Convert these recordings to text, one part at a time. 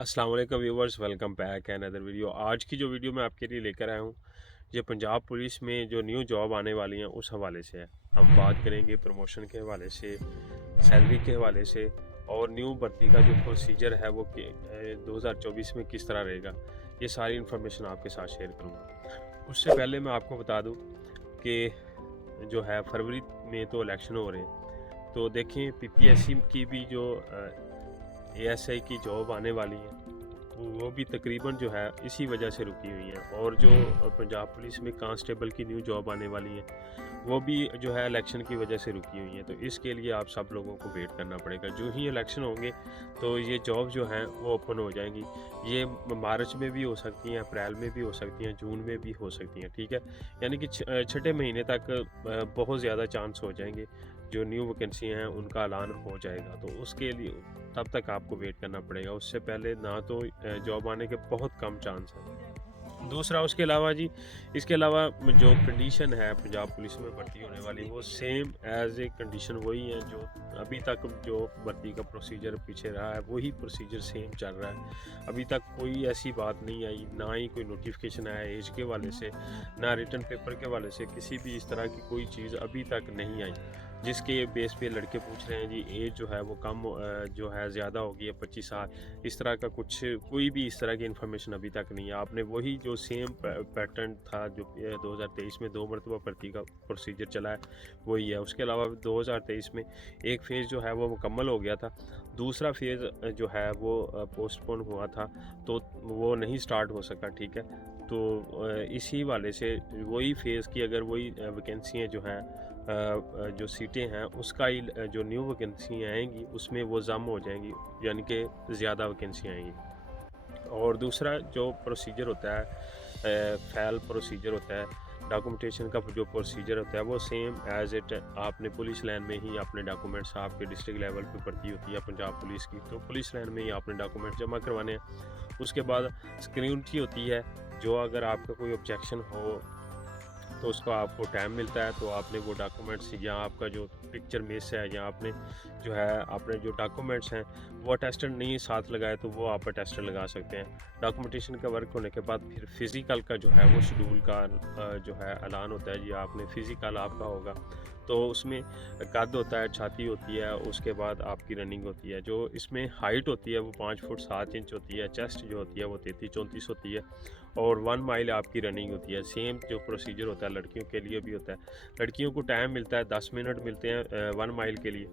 अस्सलाम वालेकुम viewers, welcome back another video. आज की जो वीडियो मैं आपके लिए लेकर आया हूँ, ये पंजाब पुलिस में जो न्यू जॉब आने वाली हैं उस हवाले से है। हम बात करेंगे प्रमोशन के हवाले से, सैलरी के हवाले से और न्यू भर्ती का जो प्रोसीजर है वो 2024 में किस तरह रहेगा। ये सारी इन्फॉर्मेशन आपके साथ शेयर करूँगा। उससे पहले मैं आपको बता दूँ कि जो है फरवरी में तो इलेक्शन हो रहे हैं, तो देखें पीपीएससी की भी जो एएसआई की जॉब आने वाली है वो भी तकरीबन जो है इसी वजह से रुकी हुई है। और जो पंजाब पुलिस में कांस्टेबल की न्यू जॉब आने वाली है वो भी जो है इलेक्शन की वजह से रुकी हुई है। तो इसके लिए आप सब लोगों को वेट करना पड़ेगा। जो ही इलेक्शन होंगे तो ये जॉब जो है वो ओपन हो जाएंगी। ये मार्च में भी हो सकती हैं, अप्रैल में भी हो सकती हैं, जून में भी हो सकती हैं, ठीक है। यानी कि छठे महीने तक बहुत ज़्यादा चांस हो जाएंगे। जो न्यू वैकेंसी हैं उनका ऐलान हो जाएगा, तो उसके लिए तब तक आपको वेट करना पड़ेगा। उससे पहले ना तो जॉब आने के बहुत कम चांस हैं। दूसरा उसके अलावा जी, इसके अलावा जो कंडीशन है पंजाब पुलिस में भर्ती होने वाली वो सेम एज़ ए कंडीशन वही है जो अभी तक जो भर्ती का प्रोसीजर पीछे रहा है वही प्रोसीजर सेम चल रहा है। अभी तक कोई ऐसी बात नहीं आई, ना ही कोई नोटिफिकेशन आया एज के वाले से, ना रिटन पेपर के वाले से, किसी भी इस तरह की कोई चीज़ अभी तक नहीं आई जिसके बेस पे लड़के पूछ रहे हैं जी एज जो है वो कम जो है ज़्यादा हो गई है 25 साल। इस तरह का कुछ कोई भी इस तरह की इन्फॉर्मेशन अभी तक नहीं है। आपने वही जो सेम पैटर्न था जो 2023 में 2 मरतबा भर्ती का प्रोसीजर चला है वही है। उसके अलावा 2023 में एक फ़ेज़ जो है वो मुकम्मल हो गया था, दूसरा फ़ेज़ जो है वो पोस्टपोन हुआ था, तो वो नहीं स्टार्ट हो सका, ठीक है। तो इसी वाले से वही फ़ेज़ की अगर वही वैकेंसियाँ जो हैं जो सीटें हैं उसका ही जो न्यू वैकेंसी आएंगी उसमें वो जम हो जाएंगी, यानी कि ज़्यादा वैकेंसी आएंगी। और दूसरा जो प्रोसीजर होता है फ़ाइल प्रोसीजर होता है, डॉक्यूमेंटेशन का जो प्रोसीजर होता है वो सेम एज़ इट आपने पुलिस लाइन में ही अपने डॉक्यूमेंट्स, आपके डिस्ट्रिक्ट लेवल पे भर्ती होती है पंजाब पुलिस की, तो पुलिस लाइन में ही आपने डॉक्यूमेंट जमा करवाने हैं। उसके बाद स्क्रूनिटी होती है, जो अगर आपका कोई ऑब्जेक्शन हो तो उसका आपको टाइम मिलता है, तो आपने वो डॉक्यूमेंट्स या आपका जो पिक्चर मिस है या आपने जो है अपने जो डॉक्यूमेंट्स हैं वो अटेस्टर नहीं साथ लगाए तो वो आप अटेस्टर लगा सकते हैं। डॉक्यूमेंटेशन का वर्क होने के बाद फिर फिज़िकल का जो है वो शेड्यूल का जो है ऐलान होता है जी, आपने फ़िज़िकल आपका होगा, तो उसमें कद होता है, छाती होती है, उसके बाद आपकी रनिंग होती है। जो इसमें हाइट होती है वो 5 फुट 7 इंच होती है, चेस्ट जो होती है वो 33-34 होती है और 1 माइल आपकी रनिंग होती है। सेम जो प्रोसीजर होता है लड़कियों के लिए भी होता है। लड़कियों को टाइम मिलता है 10 मिनट मिलते हैं 1 माइल के लिए,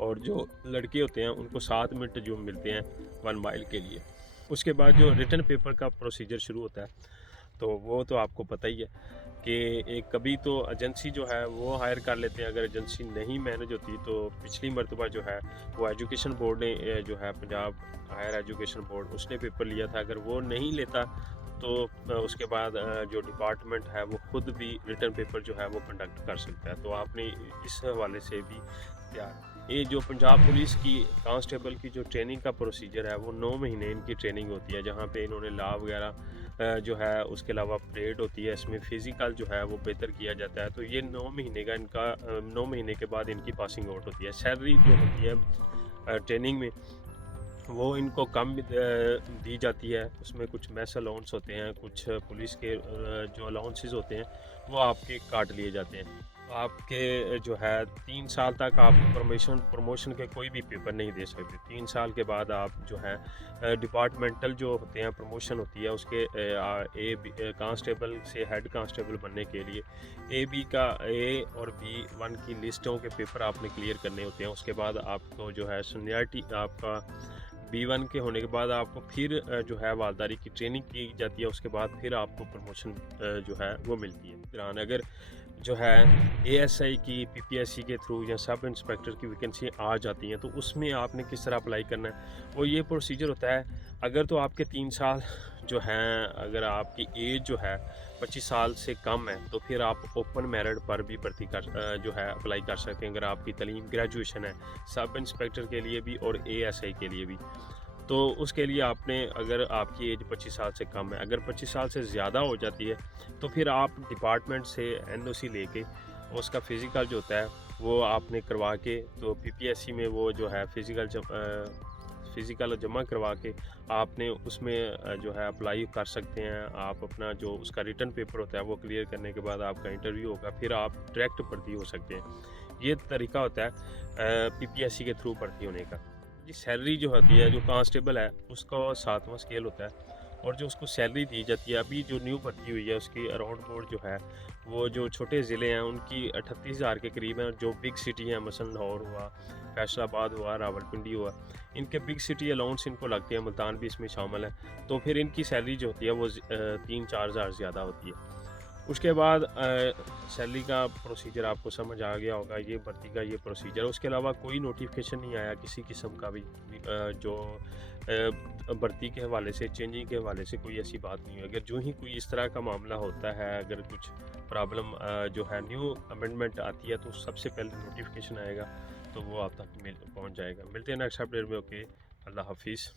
और जो लड़के होते हैं उनको 7 मिनट जो मिलते हैं 1 माइल के लिए। उसके बाद जो रिटन पेपर का प्रोसीजर शुरू होता है, तो वो तो आपको पता ही है कि एक कभी तो एजेंसी जो है वो हायर कर लेते हैं। अगर एजेंसी नहीं मैनेज होती तो पिछली मरतबा जो है वो एजुकेशन बोर्ड ने जो है पंजाब हायर एजुकेशन बोर्ड उसने पेपर लिया था। अगर वो नहीं लेता तो उसके बाद जो डिपार्टमेंट है वो खुद भी रिटन पेपर जो है वो कंडक्ट कर सकता है। तो आपने इस हवाले से भी तैयार ये जो पंजाब पुलिस की कांस्टेबल की जो ट्रेनिंग का प्रोसीजर है वो 9 महीने इनकी ट्रेनिंग होती है, जहाँ पे इन्होंने लॉ वगैरह जो है उसके अलावा परेड होती है, इसमें फ़िज़िकल जो है वो बेहतर किया जाता है। तो ये 9 महीने का इनका 9 महीने के बाद इनकी पासिंग आउट होती है। सैलरी जो होती है ट्रेनिंग में वो इनको कम दी जाती है। उसमें कुछ मेस अलाउंस होते हैं, कुछ पुलिस के जो अलाउंसेस होते हैं वो आपके काट लिए जाते हैं। आपके जो है 3 साल तक आप प्रमोशन के कोई भी पेपर नहीं दे सकते। 3 साल के बाद आप जो है डिपार्टमेंटल जो होते हैं प्रमोशन होती है उसके कांस्टेबल से हेड कांस्टेबल बनने के लिए ए बी का ए और बी 1 की लिस्टों के पेपर आपने क्लियर करने होते हैं। उसके बाद आपको जो है सीनियरिटी आपका B1 के होने के बाद आपको फिर जो है हवालदारी की ट्रेनिंग की जाती है। उसके बाद फिर आपको प्रमोशन जो है वो मिलती है। दौरान अगर जो है एएसआई की पीपीएससी के थ्रू या सब इंस्पेक्टर की वैकेंसी आ जाती हैं तो उसमें आपने किस तरह अप्लाई करना है, वो ये प्रोसीजर होता है। अगर तो आपके 3 साल जो हैं, अगर आपकी एज जो है 25 साल से कम है तो फिर आप ओपन मेरिट पर भी भर्ती जो है अप्लाई कर सकते हैं। अगर आपकी तालीम ग्रेजुएशन है सब इंस्पेक्टर के लिए भी और एएसआई के लिए भी, तो उसके लिए आपने, अगर आपकी एज 25 साल से कम है, अगर 25 साल से ज़्यादा हो जाती है तो फिर आप डिपार्टमेंट से एनओसी लेके उसका फ़िज़िकल जो होता है वो आपने करवा के, तो पीपीएससी में वो जो है फ़िज़िकल जब फ़िज़िकल जमा करवा के आपने उसमें जो है अप्लाई कर सकते हैं। आप अपना जो उसका रिटन पेपर होता है वो क्लियर करने के बाद आपका इंटरव्यू होगा, फिर आप डायरेक्ट भर्ती हो सकते हैं। ये तरीका होता है पीपीएससी के थ्रू भर्ती होने का। जी सैलरी जो होती है, जो कांस्टेबल है उसका 7वां स्केल होता है और जो उसको सैलरी दी जाती है, अभी जो न्यू भर्ती हुई है उसकी अराउंड अबाउट जो है वो जो छोटे ज़िले हैं उनकी 38,000 के करीब हैं। जो बिग सिटी हैं मसलन लाहौर हुआ, फैसलाबाद हुआ, रावलपिंडी हुआ, इनके बिग सिटी अलाउंस इनको लगते हैं, मुल्तान भी इसमें शामिल है। तो फिर इनकी सैलरी जो होती है वो 3-4 हज़ार ज़्यादा होती है। उसके बाद सैलरी का प्रोसीजर आपको समझ आ गया होगा, ये भर्ती का ये प्रोसीजर। उसके अलावा कोई नोटिफिकेशन नहीं आया किसी किस्म का भी जो भर्ती के हवाले से, चेंजिंग के हवाले से कोई ऐसी बात नहीं है। अगर जो ही कोई इस तरह का मामला होता है, अगर कुछ प्रॉब्लम जो है न्यू अमेंडमेंट आती है तो सबसे पहले नोटिफिकेशन आएगा तो वो आप तक पहुँच जाएगा। मिलते हैं नेक्स्ट अपडेट में। ओके, अल्लाह हाफिज़।